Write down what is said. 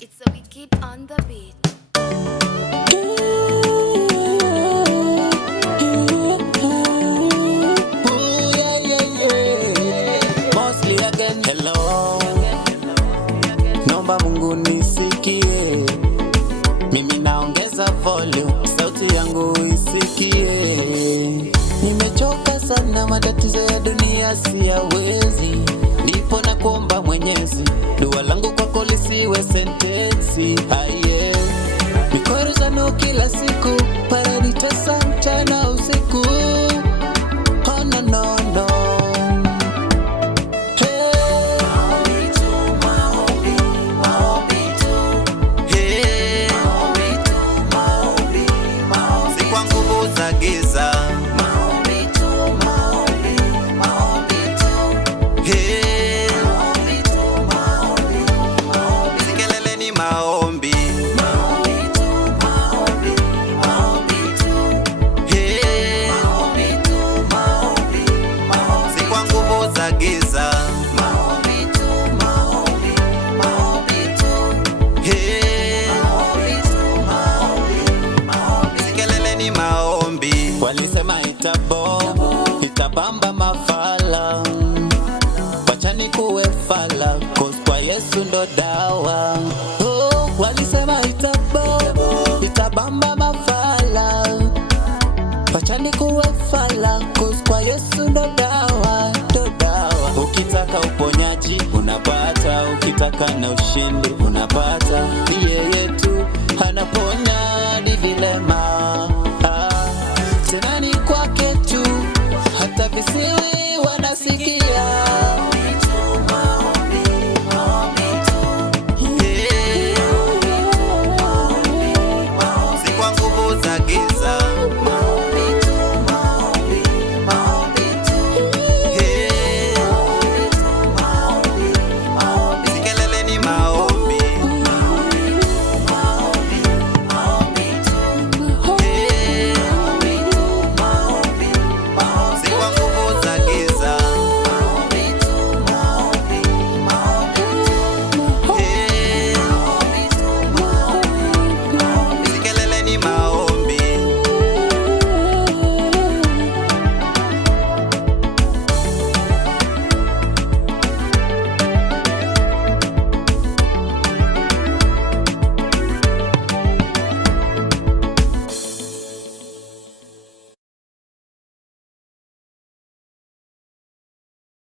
It's a wicked on the beat. Mostly again, hello. Naomba Mungu nisikie. Mimi naongeza volume, sauti yangu isikie. Nimechoka sana, matatizo ya dunia siyawezi. Ndipo na kuomba Mwenyezi, dua langu kwako lisiwe sentensi. Aye, mikoruzano kila siku, paranitesa mchana usiku. Oh no no no. Giza maombi tu, maombi, maombi tu. Hey, maombi tu, maombi, maombi. Sikelele ni maombi, maombi tu, maombi, maombi tu. Hey, maombi tu, maombi, maombi. Si kwa nguvu za giza, maombi tu, maombi, maombi tu. Hey, maombi tu, maombi, maombi. Sikelele ni maombi. Walisema itabamba mafala, wachani kuwe fala, cause kwa Yesu ndo dawa. Oh, walisema itabamba mafala, wachani kuwe fala, cause kwa Yesu ndo dawa, ndo dawa. Ukitaka uponyaji unapata, ukitaka na ushindi unapata. Yeye tu anaponya.